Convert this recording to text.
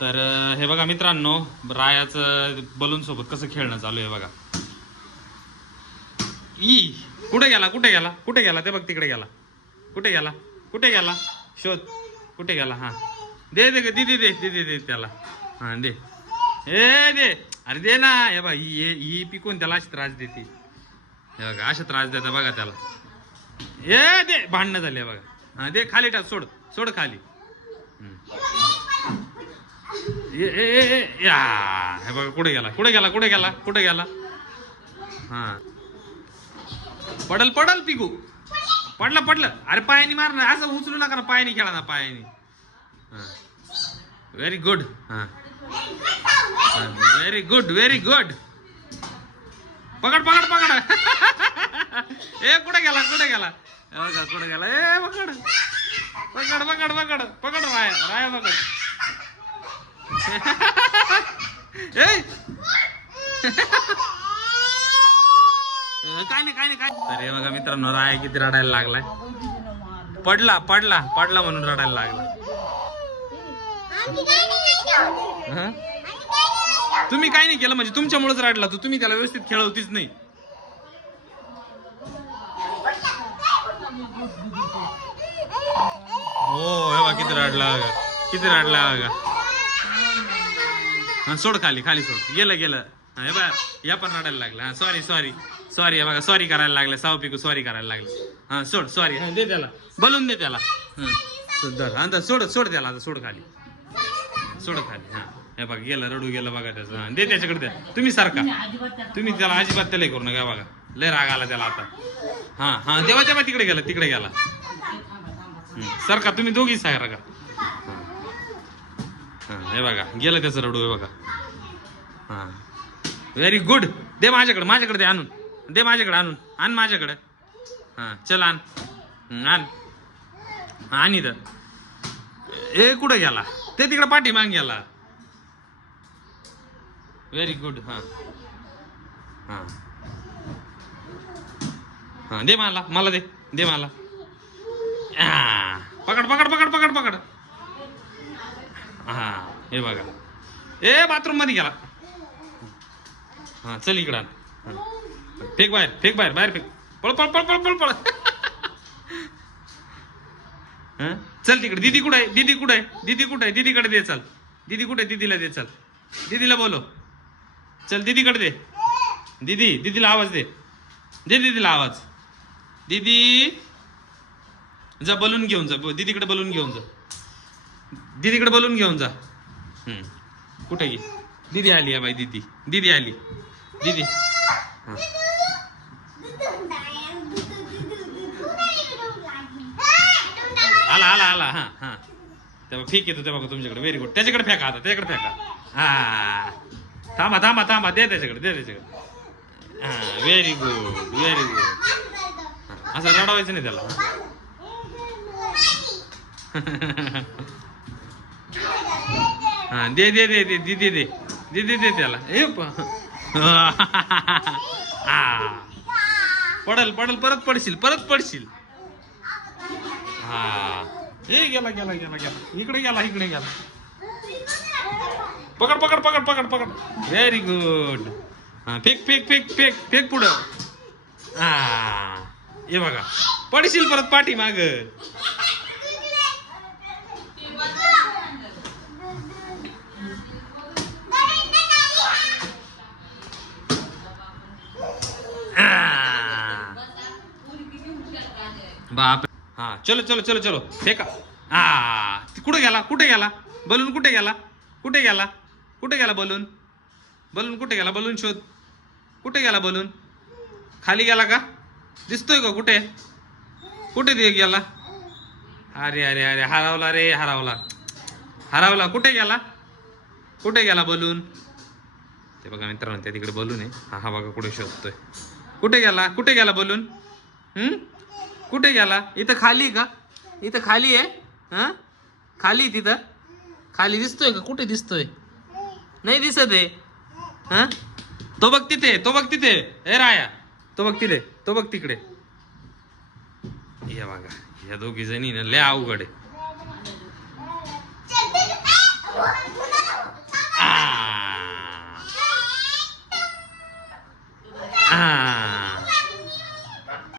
तर हे बघा मित्रांनो, रायाचं बलून सोबत कसं खेळणं चालू आहे बघा. ई कुठे गेला कुठे गेला कुठे गेला ते बघ तिकडे गेला. कुठे गेला कुठे गेला शोध. कुठे गेला. हा दे दे दीदी दे दीदी दे त्याला. हा दे ए दे. अरे दे ना. हे बघा ही पिकून त्याला अशी त्रास देते. हे बघा अशा त्रास देता बघा त्याला. ए दे भांडणं झाले बघा. हा दे खाली टाक. सोड सोड खाली. या हे बघा कुठे गेला कुठे गेला कुठे गेला कुठे गेला. हा पडल पडल पिकू. पडलं पडलं. अरे पायानी मार ना. असं उचलू नका ना. पायानी खेळा ना पायानी. Very good. हा व्हेरी गुड व्हेरी गुड. पकड पकड पकड. ए कुठे गेला कुठे गेला. बघा कुठे गेला. ए पकड पकड पकड पकड पकड. राय राय पकड. ए काय नाही काय नाही काय. तर हे बघा मित्रांनो, राय किती रडायला लागलाय. पडला पडला पडला म्हणून रडायला लागला. तुम्ही काय नाही केलं म्हणजे तुमच्यामुळेच रडला. तुम्ही त्याला व्यवस्थित खेळवतीच नाही. हो हे बघा किती रडला बघा. किती रडला बघा. हा सोड खाली खाली सोड. गेलं गेलं. हे बघा या पण रडायला लागला. हा सॉरी सॉरी सॉरी. बघा सॉरी करायला लागले. साव पिकू सॉरी करायला लागले. हा सोड सॉरी. हा दे त्याला बलून दे त्याला. हा सोड सोड त्याला. आता सोड खाली सोड खाली. हा हे बघा गेलं रडू गेलं बघा त्याचं. हा दे त्याच्याकडे द्या. तुम्ही सारखा. तुम्ही त्याला अजिबात त्याला करू नका बघा. लय राग आला त्याला आता. हा हा तेव्हा तेव्हा तिकडे गेला तिकडे गेला. सारखा तुम्ही दोघी सारखा. हा हे बघा गेलं त्याचं रडू. हे बघा. हा व्हेरी गुड. दे माझ्याकडे माझ्याकडे दे आणून. दे माझ्याकडे आणून. आण माझ्याकडे. हा चल आण आण आण इथं. ए कुठे गेला ते. तिकडे पाठीमाग गेला. Very good. हा हा हा दे मला मला दे दे मला. पकड पकड पकड पकड पकड. हा हे बघा. ए बाथरूम मध्ये गेला. हा चल इकडं. फेक बाहेर फेक बाहेर बाहेर फेक. पळ पळ पळ पळ पळ पळ. चल तिकडे. दीदी कुठे आहे दीदी कुठे आहे दीदी कुठे आहे. दीदीकडे दे चल. दीदी कुठे आहे दीदीला दे चल. दीदीला बोलो. चल दीदीकडे दे. दीदी दीदीला आवाज दे. दे दीदीला आवाज. दीदी जा बलून घेऊन जा. दीदीकडे बलून घेऊन जा. दीदीकडे बलून घेऊन जा. कुठे गे. दीदी आली आहे बाई. दीदी दीदी आली. दीदी आला आला आला. हा हा तेव्हा फेक येतो तेव्हा तुमच्याकडे. Very good. त्याच्याकडे फेका आता. त्याच्याकडे फेका. हा थांबा थांबा थांबा. दे त्याच्याकडे दे त्याच्याकडे. हा व्हेरी गुड व्हेरी गुड. असं रडवायचं नाही त्याला. हा दे दे दे दे दीदी दे दीदी दे त्याला. पडल पडल परत पडशील परत पडशील. हा हे गेला गेला गेला गेला. इकडे गेला इकडे गेला. पकड पकड पकड पकड पकड. Very good. हा फेक फेक फेक फेक फेक पुढं. हा हे बघा पडशील परत पाठी माग. बाप. हा चलो चलो चलो चलो फेका. हा कुठे गेला कुठे गेला बलून. कुठे गेला कुठे गेला कुठे गेला बलून. बलून कुठे गेला. बलून शोध. कुठे गेला बलून. खाली गेला का. दिसतोय का कुठे कुठे दे गेला. अरे अरे अरे हरवला रे हरवला हरवला. कुठे गेला कुठे गेला बलून. ते बघा मित्रांनो त्या तिकडे बलून आहे. हा हा बघा कुठे शोधतोय. कुठे गेला कुठे गेला बलून. कुठे गेला. इथं खाली का. इथं खाली आहे. हा खाली तिथं खाली दिसतोय का. कुठे दिसतोय. नाही दिसत आहे. हा तो बघ तिथे तो बघ तिथे. हे राया तो बघ तिथे तो बघ तिकडे. हे बघा या दोघी जणी ना लय अवघड आहे. हा